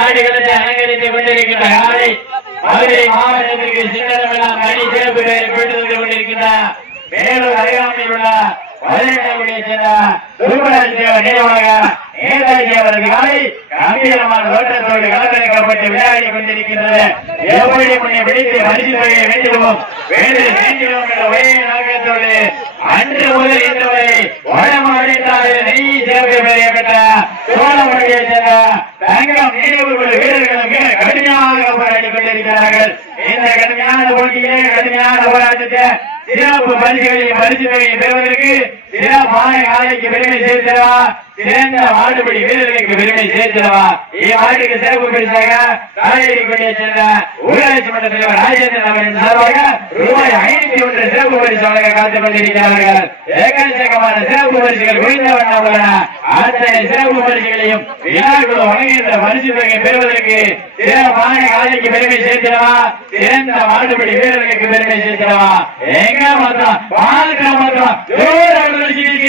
ஆடுகளத்தை அலங்கரித்துக் கொண்டிருக்கின்ற காலை மதுரை மாவட்டத்திற்கு சின்னதமெல்லாம் அணி சிறப்பு பெற்று வந்து கொண்டிருக்கின்ற மேலூர் அருகாமையில் உள்ள பதினெட்டாவுடைய சேர்ந்த திருமண நினைவாக நேதாஜி அவரது காலை கம்பீரமான தோற்றத்தோடு களமிறக்கப்பட்டு விளையாடி கொண்டிருக்கின்றது. எப்படி முன்னே பிடித்து பரிசு தொகையை வேண்டுவோம் வேண்டு வேண்டுவோம் என்ற ஒரே நோக்கத்தோடு அன்று முதல் இன்று வரை வடமாநில நெய் சிறப்பு பெரிய பெற்ற சோழமொழியை சேர்ந்த தங்கம் நினைவு வீரர்களும் மிக கடுமையாக போராடி கொண்டிருக்கிறார்கள். இந்த கடுமையான போட்டியிலே கடுமையான போராட்டத்தை சிறப்பு பரிசுகளையும் பரிசு தொகையை பெறுவதற்கு சிறப்பான காலைக்கு பெருமை சேர்த்திடவா, சிறந்த மாடுபடி வீரர்களுக்கு பெருமை சேர்த்திடவா. இம்மாட்டுக்கு சிறப்பு பரிசாக காலையை கொண்டே சேர்ந்த ஊராட்சி மன்ற தலைவர் ராஜேந்திரன் அவரின் சார்பாக ரூபாய் 501 சிறப்பு பரிசு வழங்க காத்துக் கொண்டிருக்கிறார்கள். ஏகச்சக்கமான சிறப்பு பரிசுகள் குவிந்த வண்ணம் உள்ளன. அத்தனை சிறப்பு பரிசுகளையும் விழாக்குழு வழங்குகின்ற பரிசு தொகையை பெறுவதற்கு சிறப்பான காலைக்கு பெருமை சேர்த்திடவா, சிறந்த மாடுபடி வீரர்களுக்கு பெருமை சேர்த்திடவா. எங்க மாத்திரம் மாத்திரம்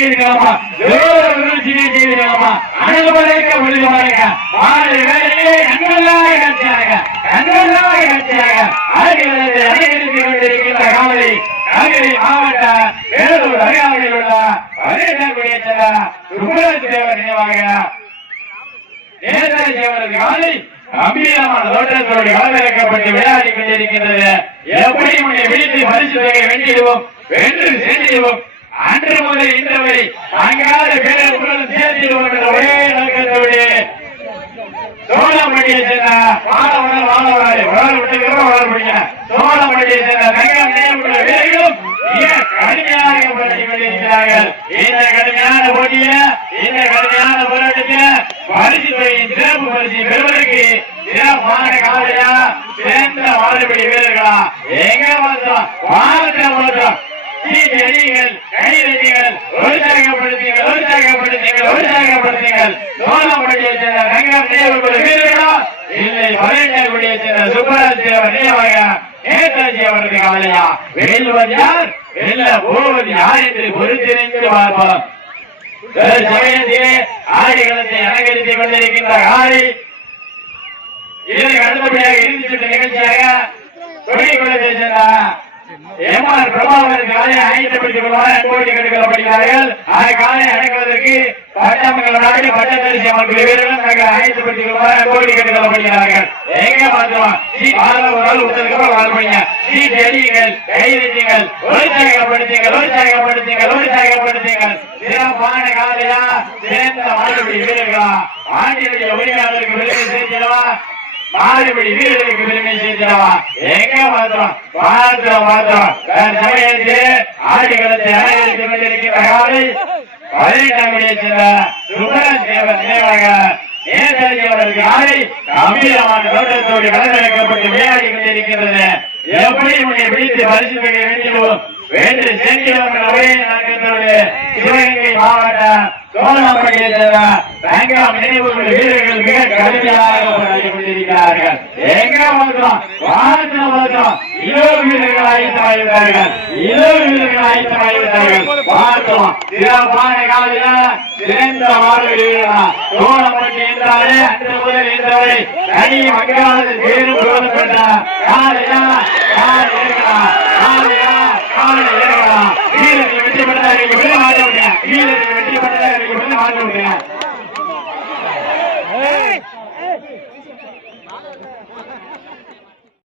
இருக்கலாமா, இருக்கலாமா, அணுகுமலைக்க ஒழுகுமலைக்க மாடு வேலையிலே கண்கொள்ளாக காட்சியாக கண்கொள்ளாக காட்சியாக ஆடுகளத்தை அலங்கரித்துக் கொண்டிருக்கின்ற காவலை நாகரி மாவட்ட வேலூர் அருகாமையில் உள்ள பதினெட்டாக்குடியை சேர்ந்த சுப்பராஜ் தேவர் நினைவாக நேதாஜி அவரது காலை கம்பீரமான தோற்றத்தோடு களமிறக்கப்பட்டு விளையாடி கொண்டிருக்கின்றது. எப்படி முன்னே விழித்து பரிசு தொகையை வென்றிடுவோம் வென்று சென்றிடுவோம் அன்று முதல் இன்று வரை அங்காத பேருடன் சேர்த்திடுவோம் என்ற ஒரே நோக்கத்தோடு சோழமண்டியை சேர்ந்த சோழமண்டியை சேர்ந்த தங்கம் நினைவுள்ள வீரர்களும் மிக கடுமையாக போராடி கொண்டிருக்கிறார்கள். இந்த கடுமையான போட்டியில இந்த கடுமையான போராட்டத்தில் பரிசு தொகையின் சிறப்பு பரிசு பெறுவதற்கு சிறப்பான காலையா சிறந்த மாடுபடி வீரர்களா எங்க மாத்திரம் மாத்திரம் கைதடிகள் உற்சாகப்படுத்துங்கள். சோழமண்டியை சேர்ந்த தங்கம் நினைவுள்ள வீரர்களா இல்லை பதினெட்டாக்குடியை சேர்ந்த சுப்பராஜ் தேவர் நினைவாக நேதாஜி அவரது காலையா வெல்வது யார் வெல்ல போவது யார் என்று பொறுத்திருந்து பார்ப்போம். சமயத்திலே ஆடுகளத்தை அலங்கரித்துக் கொண்டிருக்கின்ற காலை இதற்கு அடுத்தபடியாக இறுதி சுற்று நிகழ்ச்சியாக கொடிக்குளத்தை சேர்ந்த எம்ஆர் பிரபாகரன் காலை ஆயத்தப்படுத்திக் கொள்வார் அன்போடு கேட்டுக்கொள்ளப்படுகிறார்கள். காலை அடக்குவதற்கு பட்டமங்கல நாடு பட்டத்தரிசி அம்மன் வீரர்களும் நாங்கள் ஆயத்தப்படுத்திக் கொள்வார் அன்போடு கேட்டுக்கொள்ளப்படுகிறார்கள். எங்க மாத்திரம் ஒரு நாள் விட்டதுக்கப்புறம் வாழ் பண்ணீங்க சீட் அடியுங்கள் கைதட்டுங்கள் உற்சாகப்படுத்துங்கள் உற்சாகப்படுத்துங்கள் உற்சாகப்படுத்துங்கள். சிறப்பான காலையா சிறந்த மாடுபடி வீரர்களா ஆண்டியுடைய உரிமையாளருக்கு விருது சேர்த்திடவா மாடுபடி வீரர்களுக்கு பெருமை சேர்த்திடவா எங்க மாத்திரம் சமயத்தில் ஆடுகளத்தை அலங்கரித்துக் கொண்டிருக்கின்ற காலை பதினெட்டாக்குடியை சேர்ந்த சுப்பராஜ் தேவர் நினைவாக நேதாஜி அவரது காலை கம்பீரமான தோற்றத்தோடு களமிறக்கப்பட்டு விளையாடி கொண்டிருக்கிறது. எப்படி முன்னே பிடித்து பரிசு தொகையை வேண்டிடுவோம் வென்று சென்றிடுவோம் என்ற ஒரே நோக்கத்தோடு சிவகங்கை மாவட்ட சோழமண்டியை சேர்ந்த தங்கம் நினைவுள்ள வீரர்கள் மிக கடுமையாக போராடி கொண்டிருக்கிறார்கள். எங்க மாத்திரம் இளவு வீரர்கள் ஆயத்தமாகிவிட்டார்கள். பார்த்தோம் சிறப்பான காலையில சிறந்த மாடுகள் வீரர்களா சோழமண்டி என்றாலே அன்று முதல் இன்றவரை தனி மக்களால் பேரும் சொல்லப்பட்ட காலையா வீரர்கள் வெற்றி பெற்றார்கள் மாற்றவில்லை வீரர்கள் வெற்றி பெற்றார்கள் மாற்றவில்லை.